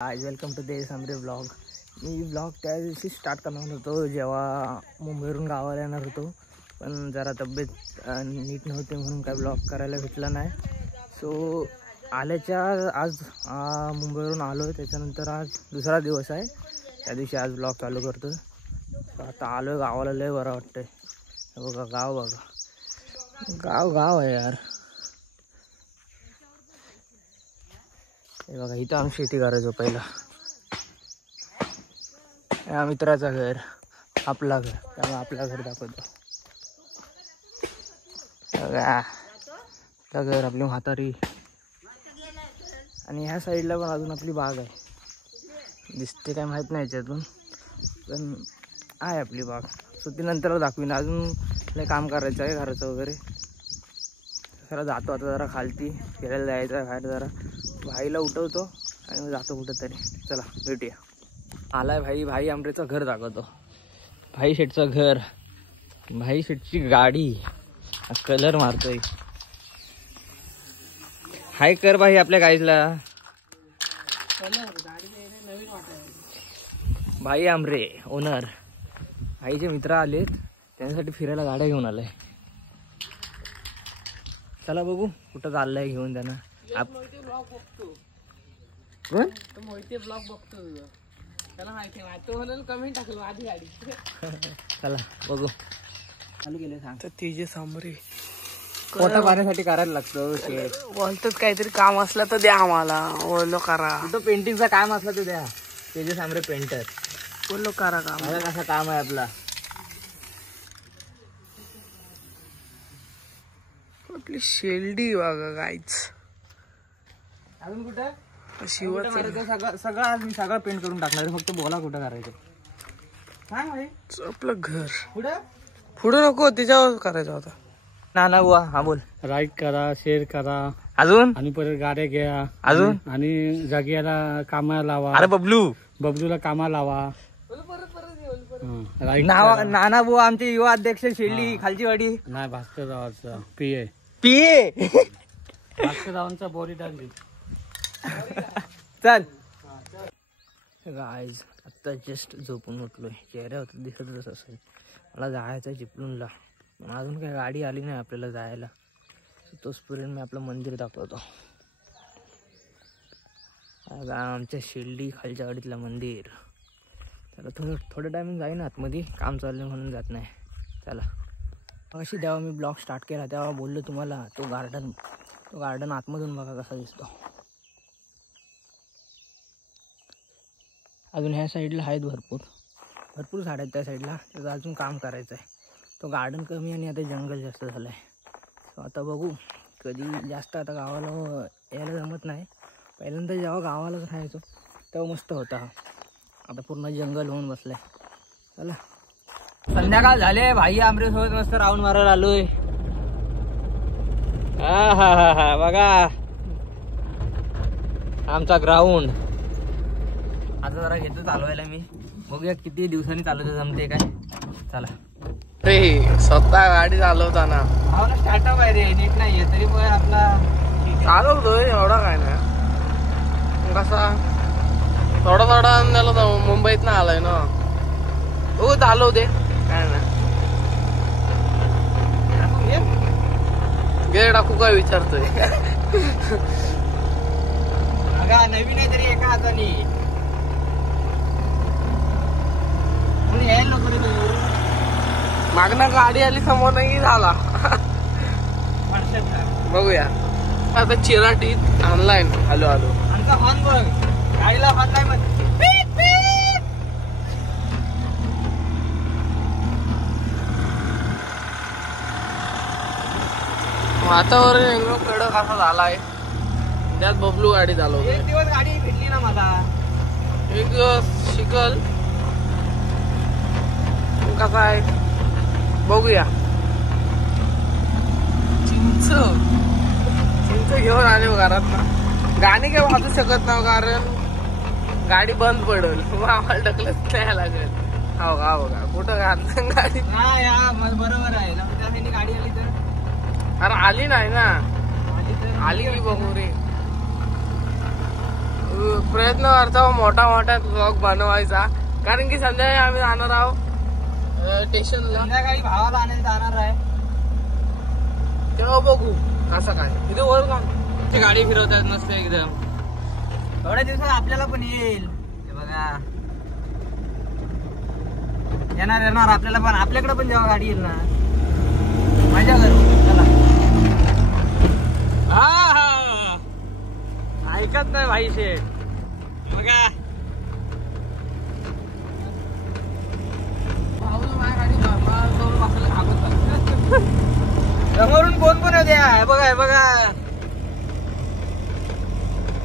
आज welcome to देश Amre blog. मी blog त्या दिवशी स्टार्ट करणार होतो जेव्हा मुंबईवरून गावाला येणार होतो, पण जरा तब्येत नीट नव्हती म्हणून काय ब्लॉग करायला भेटला नाही। सो आल्याच्या आज मुंबईवरून आलो, त्याच्यानंतर आज दुसरा दिवस आहे, त्या दिवशी आज ब्लॉग चालू करतो। आता आलो आहे गावाला, लय बरं वाटतंय। बघा गाव, बघा गाव आहे यार। हे बघा इथं आम्ही शेती करायचो पहिला। या मित्राचं घर, आपला घर, त्यामुळे आपला घर दाखवतो। बघा घर, आपली म्हातारी, आणि ह्या साईडला पण अजून आपली बाग आहे, दिसते काय माहित नाही याच्यातून, पण आहे आपली बाग। सो ती नंतर दाखवीन, अजून लय काम करायचं आहे घराचं वगैरे। जरा जातो आता, जरा खालती फिरायला जायचं आहे बाहेर, जरा भाईला उठवतो आणि मग जातो कुठंतरी। चला भेटूया। आलाय भाई आमरेचं घर दाखवतो। भाई शेठचं घर, भाई शेठची गाडी, कलर मारतोय। हाय कर भाई आपल्या गाडीला। भाई आमरे ओनर, भाईचे मित्र आलेत, त्यांच्यासाठी फिरायला गाड्या घेऊन आलाय। चला बघू कुठं चाललंय घेऊन त्यांना। कोण तो मोहिते ब्लॉग बघतो, त्याला माहिती आहे, तो म्हणून कमेंट टाकलो आधी गाडी। चला बघू, चालू केलं सांग तर तिचे सामरे पोटा पाण्यासाठी करायला लागतं। बोलतात काहीतरी काम असलं तर द्या आम्हाला, बोलो करा। तो पेंटिंगचा काम असला तर द्या, तेजे सामरे पेंटर, बोलो करा काम। मला कसं काम आहे आपला, आपली शेल्डी बघा गाईच। अजून कुठं सगळं आज मी सगळं पेंट करून टाकणार, फक्त बोला कुठं करायचं सांग भाई। आपलं घर पुढं नको, त्याच्यावर करायचं होता। ना बुवा, हा बोल। राईड करा, शेअर करा, अजून आणि परत गाड्या घ्या, अजून आणि जागेला कामाला लावा। अरे बबलूला कामाला लावा। नाना बुवा आमचे युवा अध्यक्ष शेल्डी खालची वाडी, नाही भास्कररावांचा पीए भास्कररावांचा बॉडी टाकली। चल गाईज, आता जस्ट झोपून उठलोय, चेहऱ्यावर दिसतच असेल। मला जायचं आहे चिपळूणला, पण अजून काही गाडी आली नाही आपल्याला जायला। तोचपर्यंत मी आपलं मंदिर दाखवतो। आमच्या शिर्डी खालच्या गाडीतलं मंदिर, त्याला थोडं टायमिंग जाईन आतमध्ये, काम चाललं म्हणून जात नाही। चला, अशी जेव्हा मी ब्लॉग स्टार्ट केला तेव्हा बोललो तुम्हाला, तो गार्डन आतमधून बघा कसा दिसतो। अजून ह्या साईडला आहेत भरपूर झाड आहेत त्या साईडला, त्याचं अजून काम करायचं आहे। तो गार्डन कमी आणि आता जंगल जास्त झालं आहे। सो आता बघू, कधी जास्त आता गावाला यायला जमत नाही। पहिल्यांदा जेव्हा गावालाच राहायचो तेव्हा मस्त होता, आता पूर्ण जंगल होऊन बसलाय। चला, संध्याकाळ झाले, भाई आमरेसोबत मस्त राऊंड मारायला आलोय। हा बघा आमचा ग्राउंड। आता जरा घेतो चालवायला मी, बघूया किती दिवसांनी चालवतो जमते काय। चला रे, स्वतः गाडी चालवताना हा ना, स्टार्टअप आहे रे, नीट नाहीये तरी पण आपला चालवतोय, एवढा काय नाही। कसा थोडा अंदाला मुंबईत ना आलाय ना, हो चालव दे, काय नाही। गेअर टाकू काय विचारतोय? अगा नवीन आहे तरी एका हाताने यायला नको रे। मागणं गाडी आली, समोर नाही झाला। बघूया आता चिराटीत ऑनलाईन आलो आमचा हॉर्न बघ, गाडीला हॉर्न नाही मग वातावरण एकदम कडक असा झालाय, त्यात बबलू गाडी चालवतो। एक दिवस गाडी भेटली ना मला, एक दिवस शिकल कसा आहे बघूया। चिंच घेऊन आले घरात ना, गाणी काय वाजू शकत नाही कारण गाडी बंद पडेल, आम्हाला ढकलत नाही लागेल। हो का बघा कुठं घातलं गाडी, बरोबर आहे ना, गाडी आली तर। अरे आली नाही ना, आली की बघू रे। प्रयत्न करतो मोठा मोठा ब्लॉग बनवायचा, कारण की संध्याकाळी आम्ही जाणार आहोत स्टेशनला. संध्याकाळी भावाला आणायला जाणार आहे, तेव्हा बघू कसं काय. इथे वर का गाडी फिरवतात नसते एकदम. थोड्या दिवसात आपल्याला पण येईल. हे बघा येणार येणार आपल्याला पण, आपल्याकडे पण जेव्हा गाडी येईल ना माझ्या घरी. चला. ऐकत नाही भाई शेठ. बघा समोरून कोण कोण होत्या. बघा बघा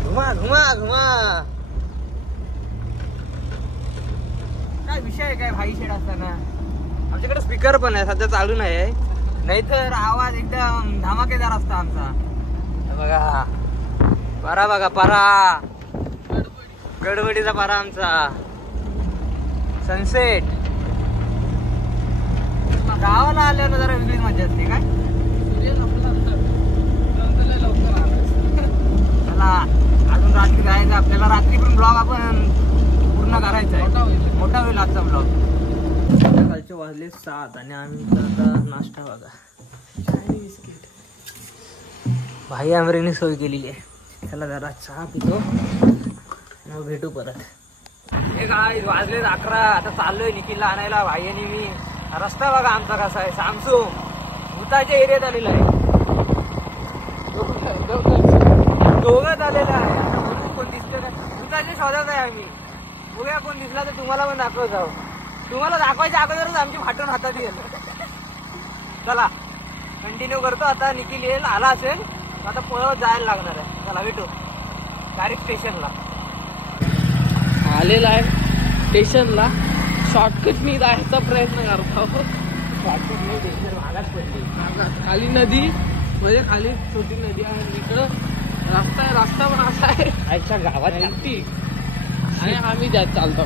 घुमा घुमा घुमा. काय विषय आहे काय भाई शेड असताना. आमच्याकडे स्पीकर पण आहे, सध्या चालू नाही, नाहीतर आवाज एकदम धमाकेदार असता आमचा. बघा पारा, बघा पारा, गडबडीचा पारा आमचा. सनसेट गावाला आल्यावर जरा वेगळीच मजा असते काय. चला अजून रात्री जायचं आपल्याला. रात्री पण ब्लॉग आपण पूर्ण करायचा आहे, मोठा होईल आजचा ब्लॉग. संध्याकाळचे वाजले 7 आणि आम्ही आता नाश्ता बघा भाई आमरेने सोय केलेली आहे. चला जरा चहा पितो मग भेटू परत. हे काय वाजले 11. आता चाललोय निखिलला आणायला. भाई आणि मी. रस्ता बघा आमचा कसा आहे, सामसूम भूताच्या एरियात आलेला आहे. दोघंच आलेला आहे. आता म्हणून कोण दिसतं काय भूताच्या शोधात आहे आम्ही. बघूया कोण दिसला तर तुम्हाला पण दाखवत आहो. तुम्हाला दाखवायच्या अगोदरच आमची फाटून हातात येईल. चला कंटिन्यू करतो. आता निखिल येईल, आला असेल आता पळत जायला लागणार आहे. चला भेटू डायरेक्ट स्टेशनला. आलेला आहे स्टेशनला. शॉर्टकटनी जायचा प्रयत्न करतो. शॉर्टकट नाही स्टेशन भागात पडली. खाली नदी म्हणजे खाली छोटी नदी आहे, इकडं रस्ता आहे. रस्ता पण असा आहे आजच्या गावात आणि आम्ही त्यात चालतो.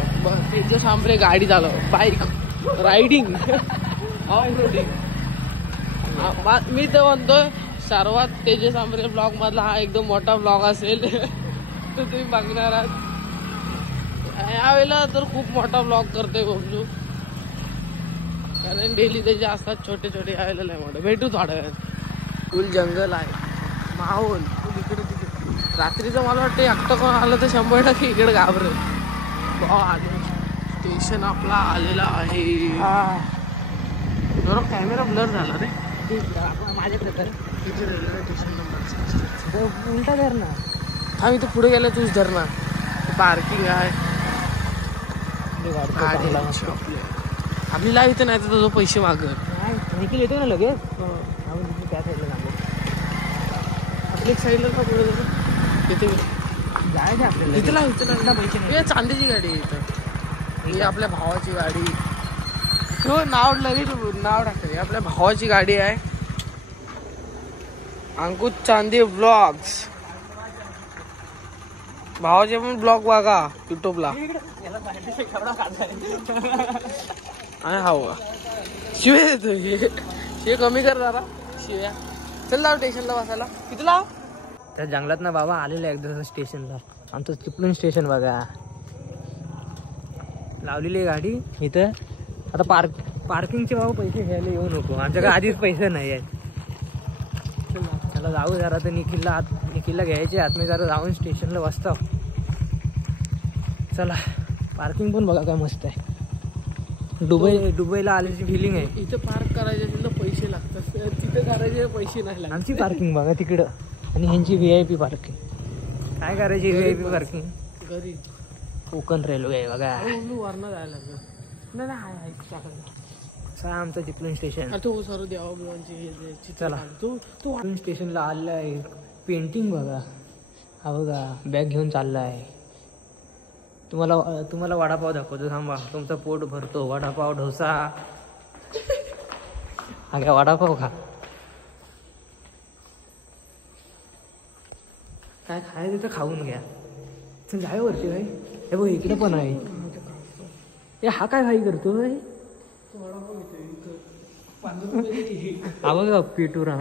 त्याच्या सामने गाडी चालव, बाईक रायडिंग ऑफ रोडिंग. मी तर म्हणतोय सर्वात तेजे सामरे ब्लॉग मधला हा एकदम मोठा ब्लॉग असेल तो तुम्ही बघणार आहात. यावेळेला तर खूप मोठा ब्लॉग करतोय बबलू, कारण डेली त्याचे असतात छोटे छोटे. यावेळेला नाही मोठे. भेटू थोड्या वेळात. फुल जंगल आहे, माहोल फुल इकडे तिकडे. रात्रीचं मला वाटतं एकटं कोण आलं तर 100% इकडे घाबरेल. स्टेशन आपला आलेला आहे. जरा कॅमेरा ब्लर झाला रे माझ्याकडे तर स्टेशन नंबर उलटा धर ना. हा मी तर पुढे गेला तूच धर ना. पार्किंग आहे आपली लाईव्ह इथं नाही तर जो पैसे मागत. निखिल येतो ना लगेच. त्या साईडला जातो. आपल्या साईडला का पुढे तिथे जायचं आपल्याला. इथं लाव पैसे नाही. चांदीची गाडी आहे इथं. ही आपल्या भावाची गाडी. हो नाव लगेच नाव टाकते. आपल्या भावाची गाडी आहे. अंकुश चांदी ब्लॉग्स. भावाचे पण ब्लॉग बघा युट्यूबला. आणि हा शिवे देतो. शिवे कमी कर जरा. शिव्या चल लाव स्टेशनला बसायला. किती लाव. त्या जंगलात ना बाबा आलेला एकदा स्टेशनला. आमचं चिपळूण स्टेशन बघा लावलेली गाडी इथं. आता पार्किंगचे बाबा पैसे घ्यायला येऊ नको, आमच्याकडे आधीच पैसे नाही आहेत. चला जाऊ जरा. तर निखिलला घ्यायचे आतमध्ये जरा जाऊन स्टेशनला बसतो. चला पार्किंग पण बघा काय मस्त आहे. दुबईला आल्याची फिलिंग आहे. इथं पार्क करायचे असेल तर पैसे लागतात, तिथे करायचे पैसे नाही लागतात. आमची पार्किंग बघा तिकडं आणि ह्यांची VIP पार्किंग. काय करायची VIP पार्किंग. घरी कोकण रेल्वे आहे बघा. वरनं जायला लागलं. नाही आमचं चिपळूण स्टेशन. तो सर्व देवाची. चला तू स्टेशनला आलेला आहे. पेंटिंग बघा. हा बघा बॅग घेऊन चालला आहे. तुम्हाला वडापाव दाखवतो थांबा. तुमचा पोट भरतो. वडापाव डोसा. हा घ्या वडापाव खा. काय खायचं तर खाऊन घ्या. चल जाय वरती भाई. हे बघ इकडे पण आहे. हे हा काय घाई करतोय. हा बघा पेटूरा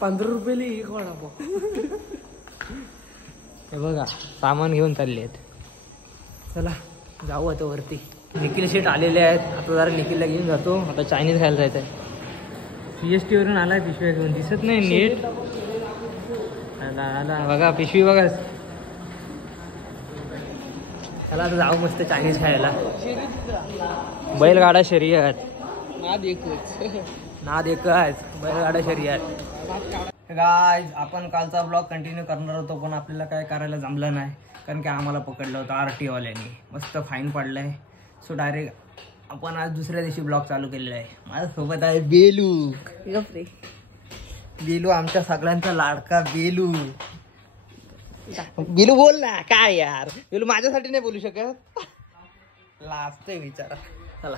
15 रुपयाला एक वडापाव. हे बघा सामान घेऊन चालले आहेत. चला जाऊ आता वरती. निखिल शेट आलेले आहेत. आता जरा निखिलला घेऊन जातो. आता चायनीज खायला जायचं आहे. CST वरून आलाय पिशव्या घेऊन. दिसत नाही नीट. आला बघा पिशवी बघा. चला आता जाऊ मस्त चायनीज खायला. बैलगाडा शर्यत. नाद एकच बैलगाडा शर्यत. गाइस आपण कालचा ब्लॉग कंटिन्यू करणार होतो पण आपल्याला काय करायला जमलं नाही कारण की आम्हाला पकडलं होतं RT वाल्याने. मस्त फाईन पडलाय. सो डायरेक्ट आपण आज दुसऱ्या दिवशी ब्लॉग चालू केलेला आहे. माझ्यासोबत आहे बेलू. बेलू आमच्या सगळ्यांचा लाडका बेलू. बेलू बोल ना. काय यार बेलू माझ्यासाठी नाही बोलू शकत. लाजतोय विचारा. चला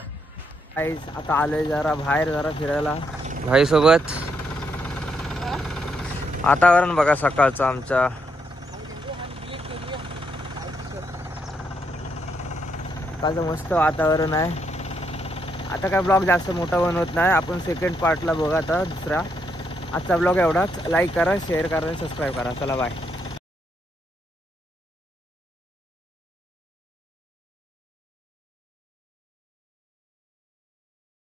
गाइस आता आलोय जरा बाहेर जरा फिरायला भाई सोबत. वातावरण बघा सकाळचं आमच्या. सकाळचं मस्त वातावरण आहे. आता काय ब्लॉग जास्त मोठा बनवत नाही. आपण सेकंड पार्टला बघा आता दुसरा. आजचा ब्लॉग एवढाच. लाईक करा, शेअर करा, सबस्क्राईब करा. चला बाय.